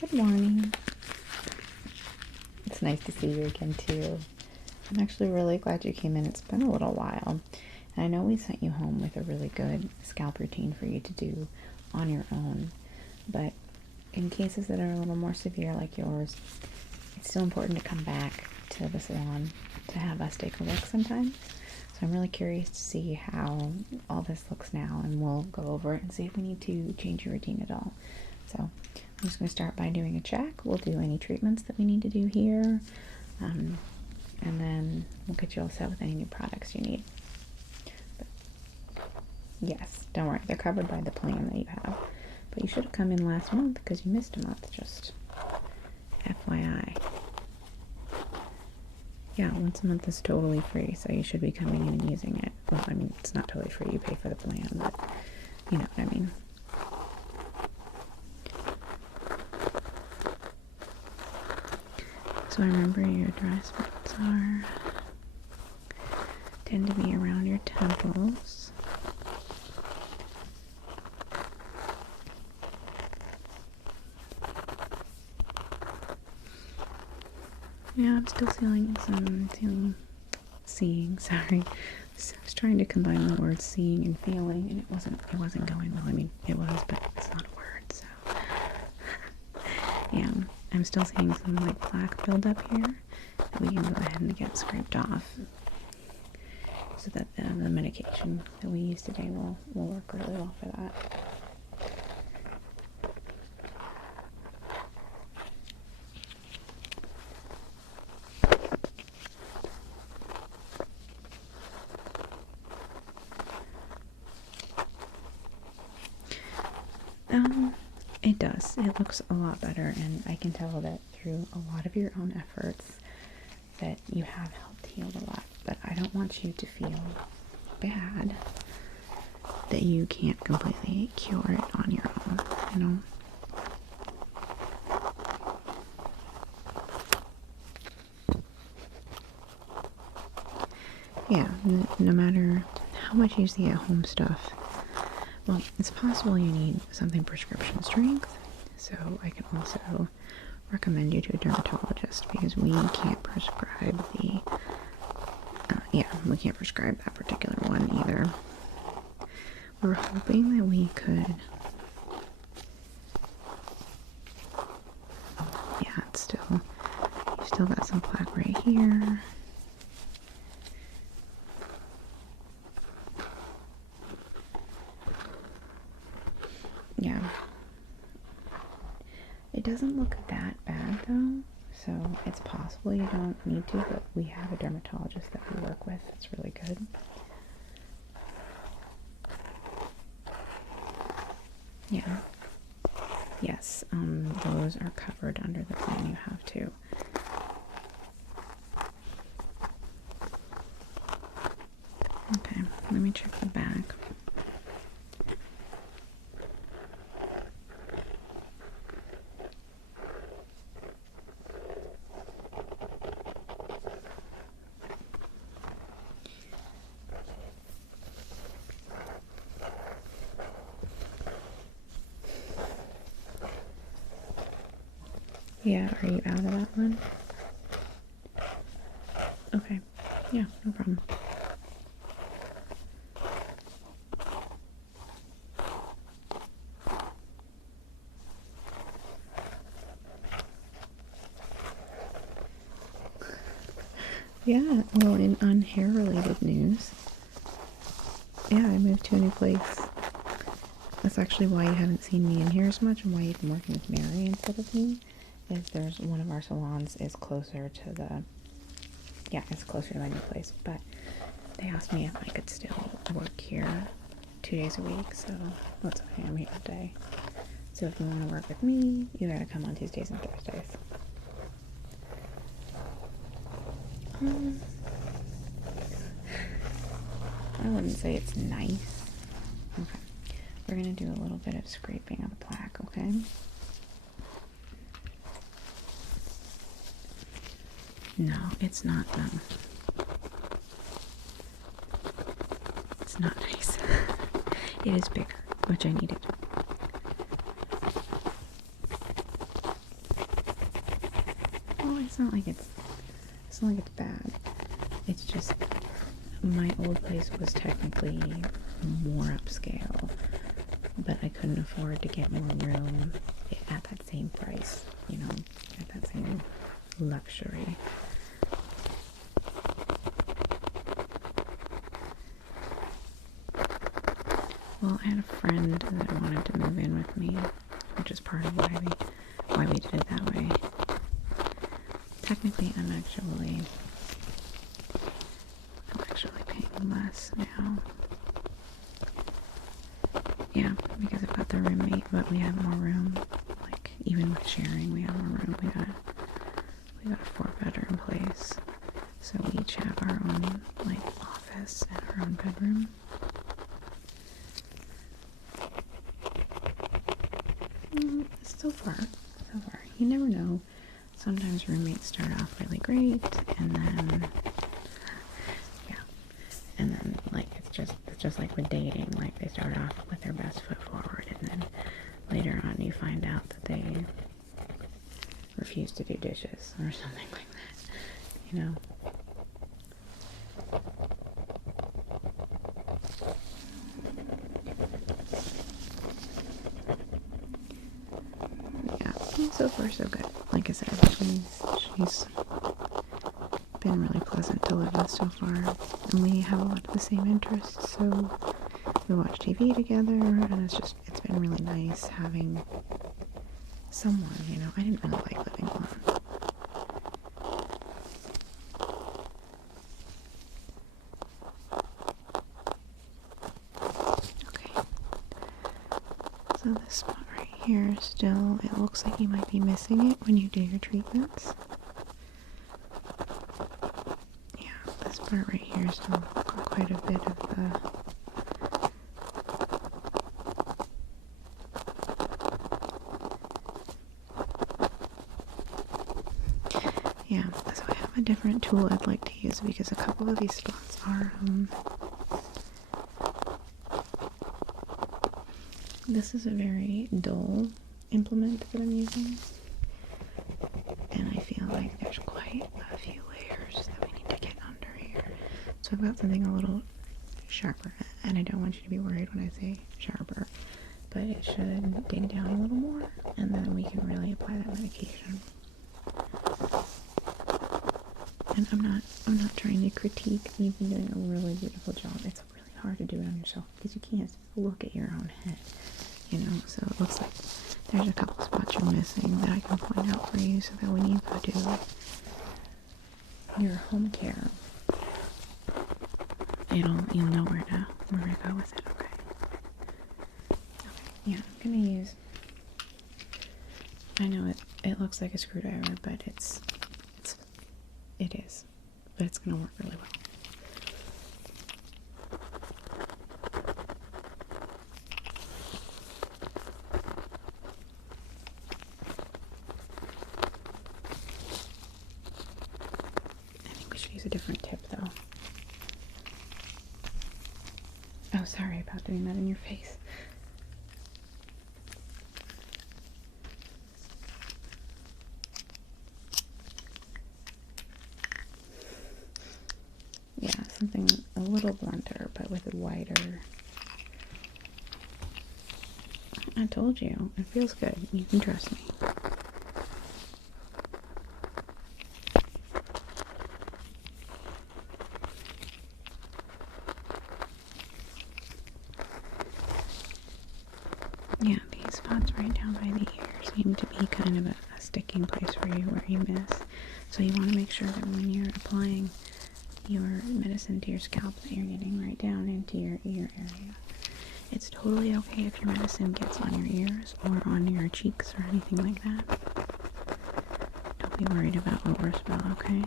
Good morning. It's nice to see you again too. I'm actually really glad you came in. It's been a little while. And I know we sent you home with a really good scalp routine for you to do on your own. But in cases that are a little more severe like yours, it's still important to come back to the salon to have us take a look sometimes. So I'm really curious to see how all this looks now, and we'll go over it and see if we need to change your routine at all. So I'm just going to start by doing a check. We'll do any treatments that we need to do here, and then we'll get you all set with any new products you need. But yes, don't worry, they're covered by the plan that you have. But you should have come in last month because you missed a month, just FYI. Yeah, once a month is totally free, so you should be coming in and using it. Well, I mean, it's not totally free, you pay for the plan, but you know what I mean. So I remember your dry spots tend to be around your temples. Yeah, I'm still seeing, sorry. So I was trying to combine the words seeing and feeling, and it wasn't going well. I mean, it was, but it's not a word, so. Yeah, I'm still seeing some like plaque buildup here that we can go ahead and get scraped off, so that the medication that we use today will work really well for that. It does. It looks a lot better, and I can tell that through a lot of your own efforts that you have helped heal a lot. But I don't want you to feel bad that you can't completely cure it on your own, you know? Yeah, no matter how much you see at home stuff, well, it's possible you need something prescription strength, so I can also recommend you to a dermatologist, because we can't prescribe we can't prescribe that particular one either. We're hoping that we could, yeah, you've still got some plaque right here. Yeah. It doesn't look that bad though, so it's possible you don't need to, but we have a dermatologist that we work with that's really good. Yeah. Yes, those are covered under the plan you have too. Okay, let me check the back. Yeah, are you out of that one? Okay, yeah, no problem. Yeah, well, on hair-related news, yeah, I moved to a new place. That's actually why you haven't seen me in here as much, and why you've been working with Mary instead of me. Is there's one of our salons is closer to it's closer to my new place, but they asked me if I could still work here 2 days a week, so that's why I'm here today. So if you want to work with me, you gotta come on Tuesdays and Thursdays. I wouldn't say it's nice. Okay, we're gonna do a little bit of scraping of the plaque, okay? No, it's not it's not nice. It is bigger, which I needed. it's not like it's bad. It's just my old place was technically more upscale, but I couldn't afford to get more room at that same price, you know, at that same luxury. Well, I had a friend that wanted to move in with me, which is part of why we did it that way. Technically, I'm actually paying less now. Yeah, because I've got the roommate, but we have more room. Like, even with sharing, we have more room. We got a 4-bedroom place, so we each have our own, like, office and our own bedroom. So far. You never know. Sometimes roommates start off really great, and then, like, it's just like with dating. Like, they start off with their best foot forward, and then later on you find out that they refuse to do dishes or something like that, you know. Yeah, so far so good. Like I said, she's been really pleasant to live with so far, and we have a lot of the same interests, so we watch TV together, and it's been really nice having someone, you know. I didn't really like living alone. Okay, so this spot right here still, it looks like you might be missing it when you do your treatments. Yeah, this part right here still got quite a bit of the yeah, so I have a different tool I'd like to use because a couple of these spots are, this is a very dull implement that I'm using, and I feel like there's quite a few layers that we need to get under here. So I've got something a little sharper, and I don't want you to be worried when I say sharper, but it should dig down a little more, and then we can really apply that medication. And I'm not trying to critique. You've been doing a really beautiful job. It's really hard to do it on yourself because you can't look at your own head, you know. So it looks like there's a couple spots you're missing that I can point out for you, so that when you go do your home care, you'll know where to go with it. Okay. Yeah, I'm gonna use. I know it looks like a screwdriver, but it is, but it's gonna work really well. I think we should use a different tip though. Oh, sorry about doing that in your face. Yeah, something a little blunter, but with a wider. I told you, it feels good. You can trust me. Yeah, these spots right down by the ear seem to be kind of a sticking place for you where you miss. So you want to make sure that when you're applying your medicine to your scalp that you're getting right down into your ear area. It's totally okay if your medicine gets on your ears or on your cheeks or anything like that. Don't be worried about overspill, okay?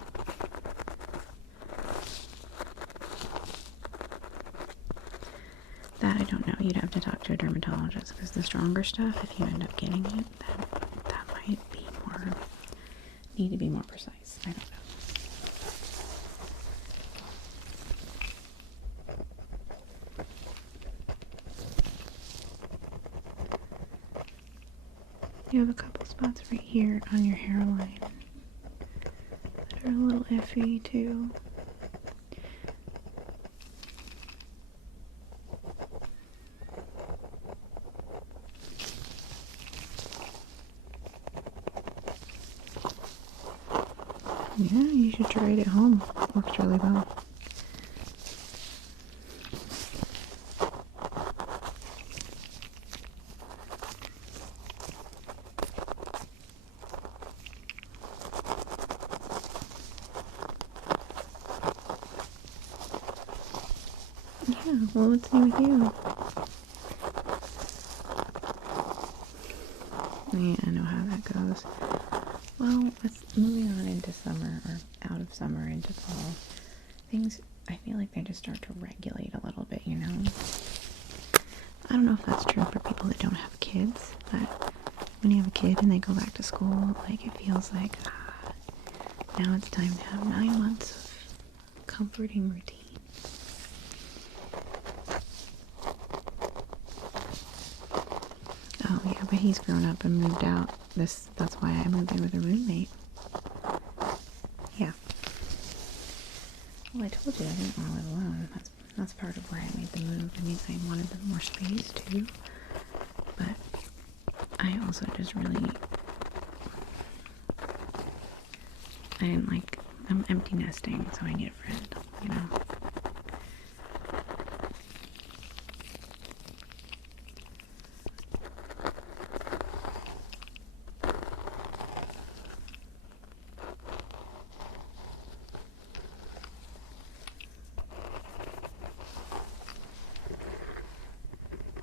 That I don't know. You'd have to talk to a dermatologist because the stronger stuff, if you end up getting it, that might be need to be more precise. I don't know. You have a couple spots right here on your hairline. They're a little iffy too. Yeah, you should try it at home. It works really well. Yeah, well, what's new with you? Yeah, I know how that goes. Well, with moving on into summer, or out of summer into fall, things, I feel like they just start to regulate a little bit, you know? I don't know if that's true for people that don't have kids, but when you have a kid and they go back to school, like, it feels like, now it's time to have 9 months of comforting routine. Oh yeah, but he's grown up and moved out. That's why I moved in with a roommate. Yeah. Well, I told you I didn't want to live alone. That's part of why I made the move. I mean, I wanted more space too, but I also just really, I didn't like, I'm empty nesting, so I need a friend, you know?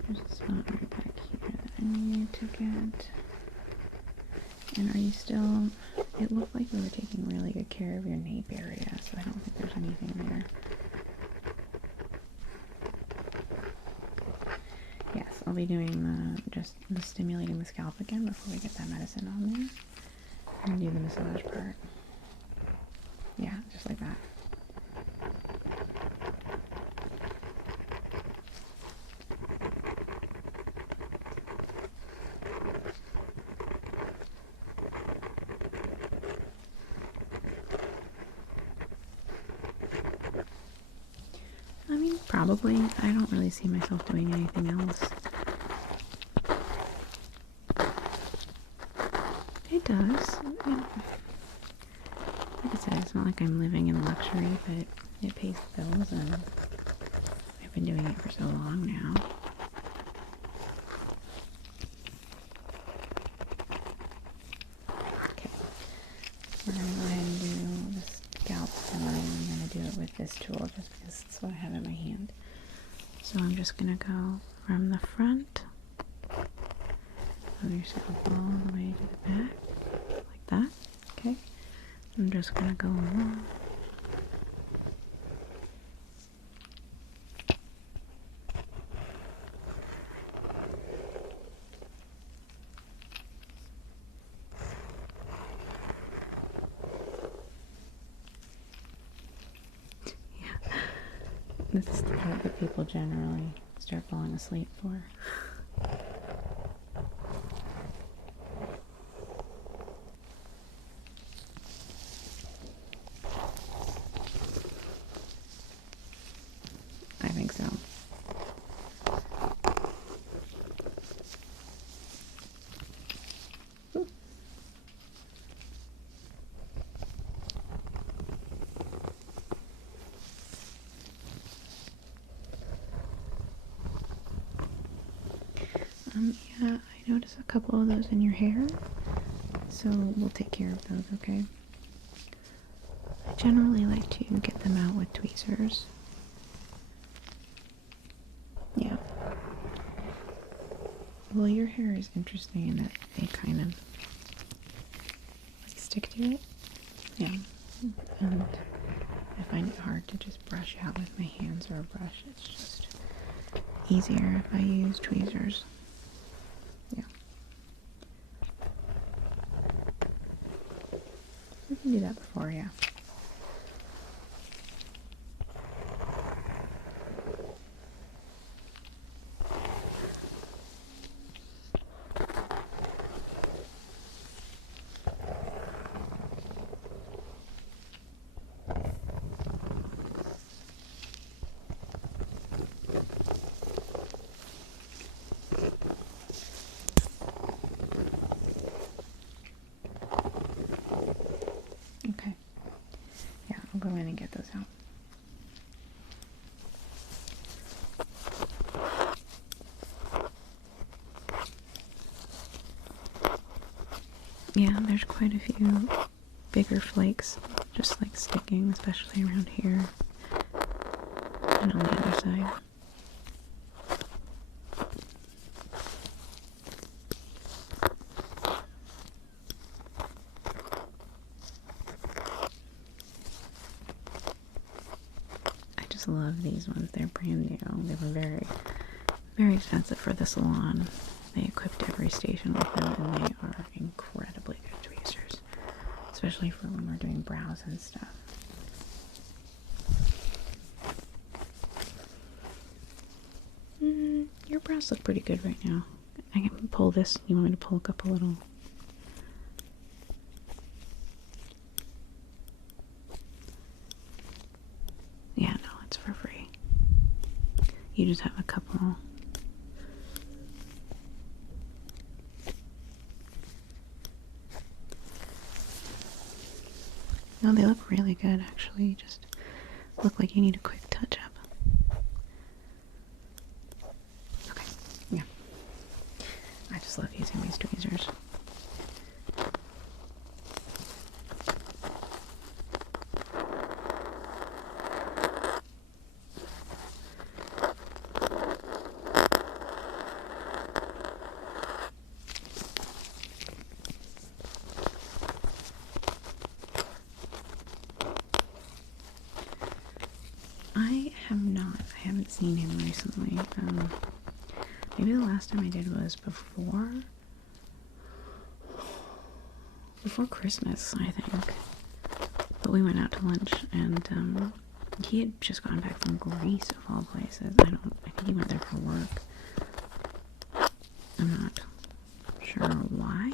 There's a spot right back here that I need to get. And are you still, it looked like you were taking really good care of your nape area, so I don't think there's anything there. Yes, I'll be doing just the stimulating the scalp again before we get that medicine on there. And do the massage part. Yeah, just like that. I mean, probably. I don't really see myself doing anything else. It does. Like I said, it's not like I'm living in luxury, but it pays the bills, and I've been doing it for so long now. Okay. We're going to go ahead and do the scalp similar. I'm going to do it with this tool just because it's what I have in my hand. So I'm just going to go from the front of your scalp all the way to the back, like that. Okay. I'm just going to go along. Yeah. This is the part that people generally start falling asleep for. I think so. Yeah, I noticed a couple of those in your hair, so we'll take care of those, okay? I generally like to get them out with tweezers. Yeah. Well, your hair is interesting in that they kind of like stick to it. Yeah. And I find it hard to just brush out with my hands or a brush. It's just easier if I use tweezers. Yeah. We can do that before, yeah. I'll go in and get those out. Yeah, there's quite a few bigger flakes just like sticking, especially around here and on the other side. I just love these ones. They're brand new. They were very, very expensive for the salon. They equipped every station with them, and they are incredibly good tweezers, especially for when we're doing brows and stuff. Your brows look pretty good right now. I can pull this. You want me to pull up a little? Yeah, no, it's for free. You just have a couple. No, they look really good actually. You just look like you need a quick touch up. Okay, yeah. I just love using these tweezers. I haven't seen him recently. Maybe the last time I did was before Christmas, I think. But we went out to lunch, and he had just gotten back from Greece, of all places. I think he went there for work. I'm not sure why.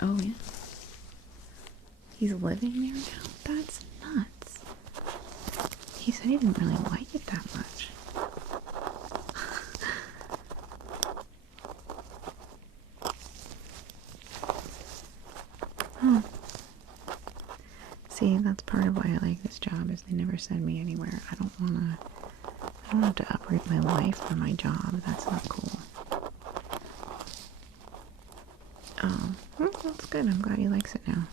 Oh, yeah. He's living there now? That's nuts. He said he didn't really like it that much. Oh. See, that's part of why I like this job, is they never send me anywhere. I don't have to uproot my life for my job. That's not cool. Oh, well, that's good. I'm glad he likes it now.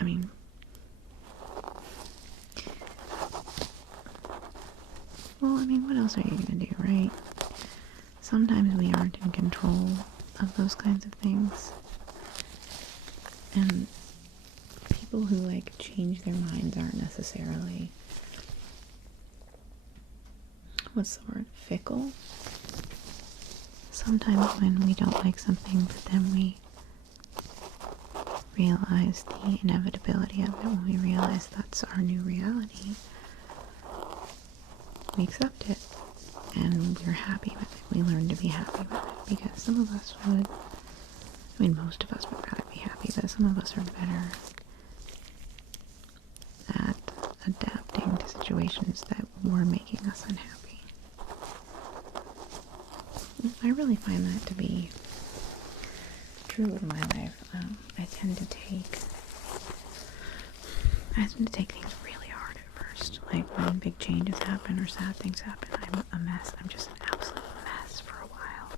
I mean, what else are you gonna do, right? Sometimes we aren't in control of those kinds of things. And people who, like, change their minds aren't necessarily, what's the word, fickle? Sometimes when we don't like something, but then we realize the inevitability of it, when we realize that's our new reality, we accept it, and we're happy with it. We learn to be happy with it, because some of us would, most of us would rather be happy, but some of us are better at adapting to situations that were making us unhappy. I really find that to be true in my life. I tend to take things really hard at first. Like when big changes happen or sad things happen, I'm a mess. I'm just an absolute mess for a while.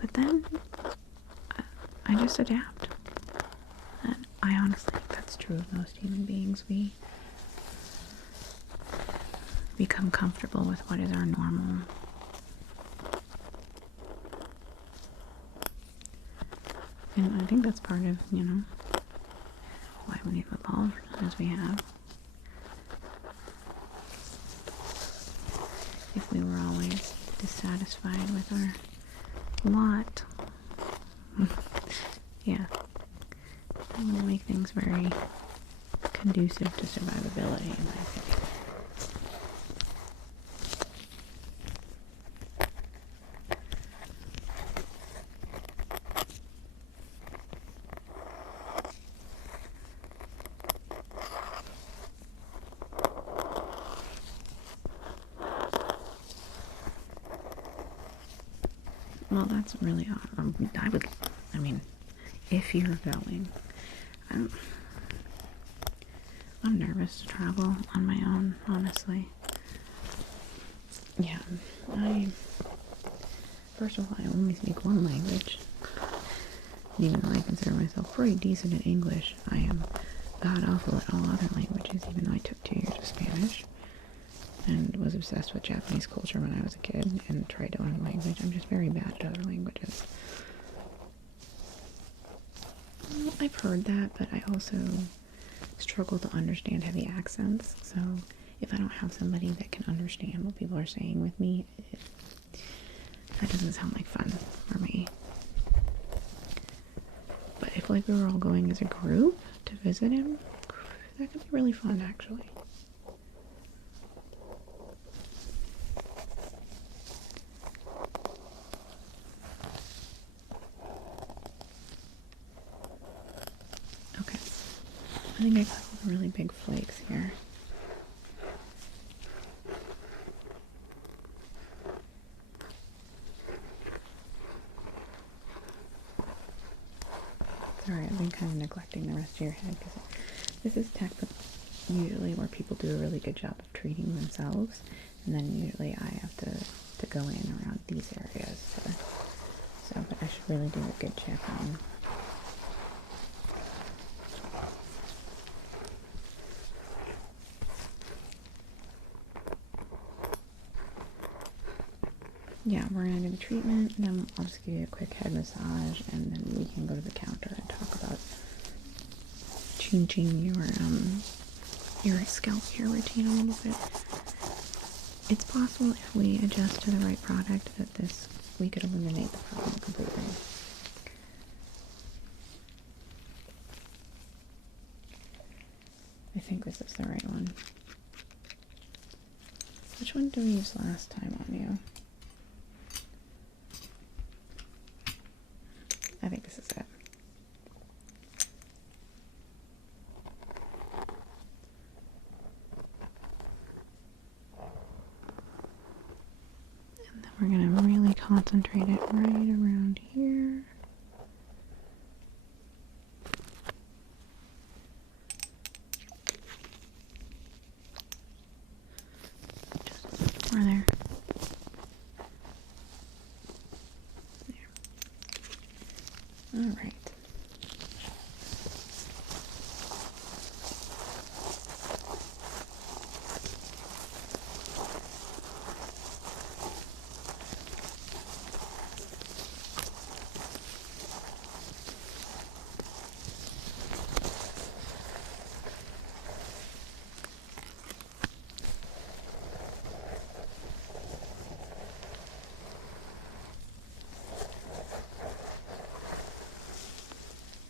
But then I just adapt. And I honestly think that's true of most human beings. We become comfortable with what is our normal. And I think that's part of, why we've evolved as we have. If we were always dissatisfied with our lot, yeah, that would make things very conducive to survivability, in my opinion. Well, that's really awesome. If you're going, I'm nervous to travel on my own, honestly. Yeah, first of all, I only speak one language. Even though I consider myself pretty decent in English, I am god-awful at all other languages, even though I took 2 years of Spanish and was obsessed with Japanese culture when I was a kid and tried to learn the language. I'm just very bad at other languages. Well, I've heard that, but I also struggle to understand heavy accents, so if I don't have somebody that can understand what people are saying with me, that doesn't sound like fun for me. But if like we were all going as a group to visit him, that could be really fun actually. Okay, I think I got all the really big flakes here. Sorry, I've been kind of neglecting the rest of your head because this is usually where people do a really good job of treating themselves, and then usually I have to go in around these areas. But I should really do a good check on. Yeah, we're gonna do the treatment, and then I'll just give you a quick head massage, and then we can go to the counter and talk about changing your scalp care routine a little bit. It's possible if we adjust to the right product that we could eliminate the problem completely. I think this is the right one. Which one did we use last time on you? I think this is it. And then we're going to really concentrate it right around here. Just more there. There. All right.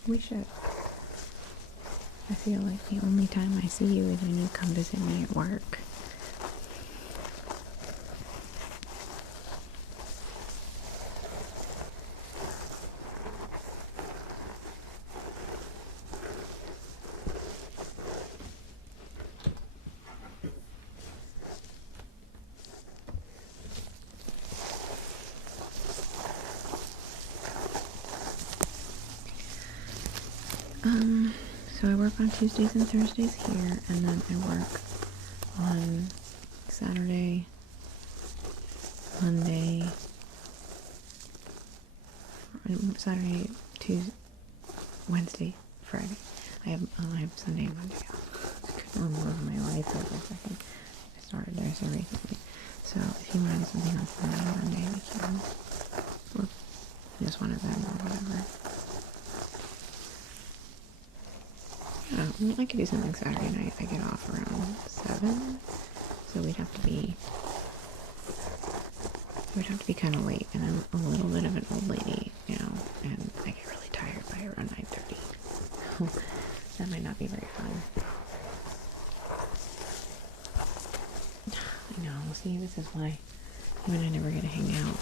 We should. I feel like the only time I see you is when you come visit me at work. So I work on Tuesdays and Thursdays here, and then I work on Saturday, Monday, Tuesday, Wednesday, Friday. I have Sunday and Monday off. I couldn't remember my life for a second. I started there so recently. So if you want something on Sunday or Monday, we can. Or just one of them or whatever. I could do something Saturday night. I get off around 7, so we'd have to be kind of late, and I'm a little bit of an old lady, you know, and I get really tired by around 9:30. So that might not be very fun. I know. See, this is why you and I never get to hang out.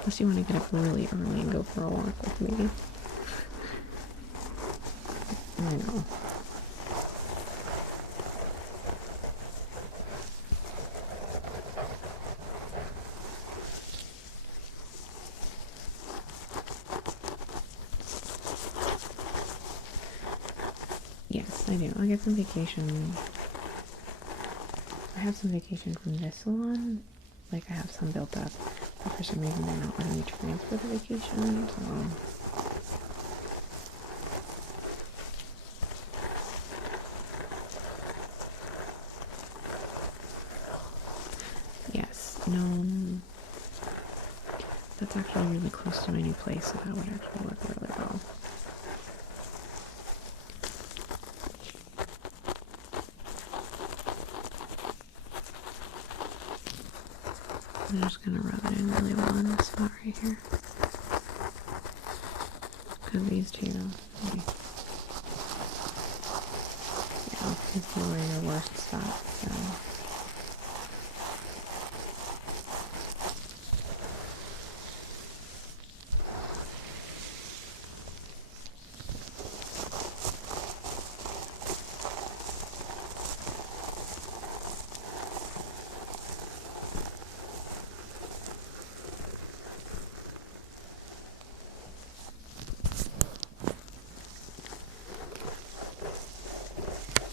Unless you want to get up really early and go for a walk with me. I know. I do. I'll get some vacation. I have some vacation from this salon. Like, I have some built up. But for some reason, they're not letting me transfer the vacation, so... Yes, no... That's actually really close to my new place, so that would actually work really well. I'm just gonna rub it in really well in this spot right here. Because these two, like, yeah, these two are your worst spots, so.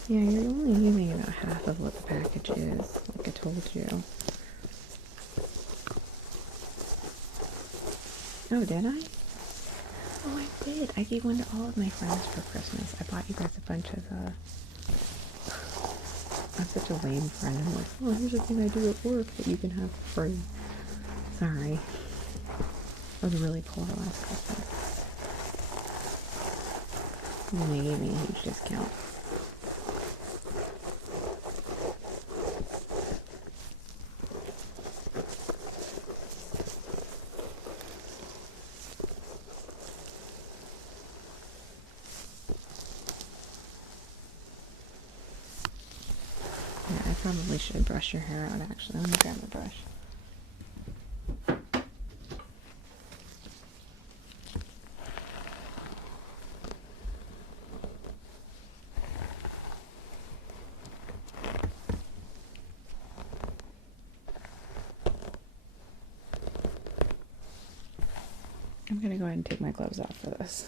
Yeah, you're only using about half of what the package is, like I told you. Oh, did I? Oh, I did. I gave one to all of my friends for Christmas. I bought you guys a bunch of, I'm such a lame friend. I'm like, oh, here's a thing I do at work that you can have for free. Sorry. I was really poor last Christmas. And they gave me a huge discount. Yeah, I probably should brush your hair out, actually. Let me grab a brush. I'm gonna go ahead and take my gloves off for this.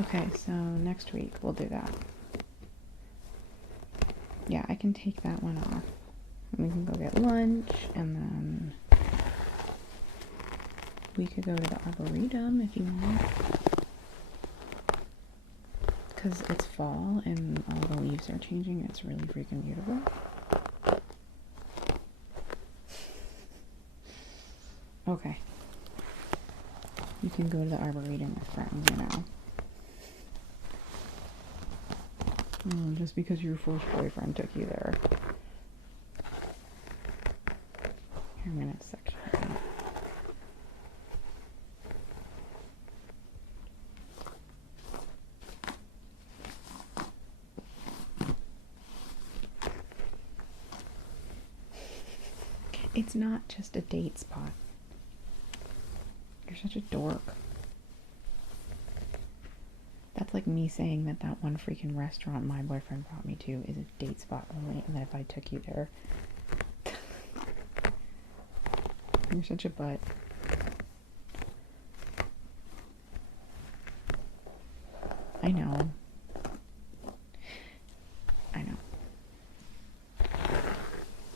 Okay, so next week we'll do that. Yeah, I can take that one off. We can go get lunch, and then we could go to the Arboretum if you want. Because it's fall and all the leaves are changing. It's really freaking beautiful. Okay. You can go to the Arboretum with friends, you know. Oh, just because your first boyfriend took you there. Here, I'm gonna section it out. It's not just a date spot. You're such a dork. That's like me saying that that one freaking restaurant my boyfriend brought me to is a date spot only, and that if I took you there... You're such a butt. I know. I know.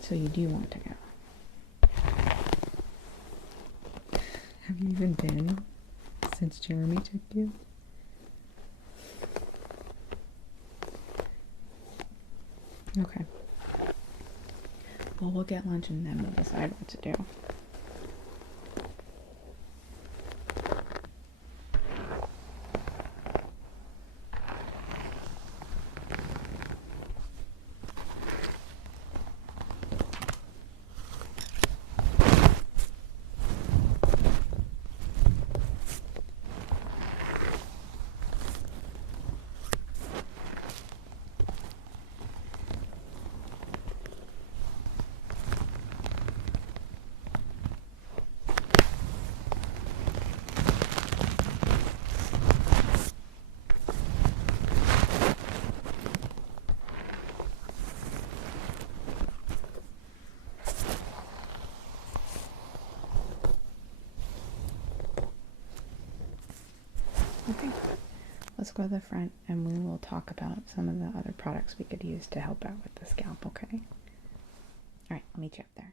So you do want to go. Have you even been since Jeremy took you? Okay. Well, we'll get lunch and then we'll decide what to do. Okay, let's go to the front and we will talk about some of the other products we could use to help out with the scalp, okay? Alright, I'll meet you up there.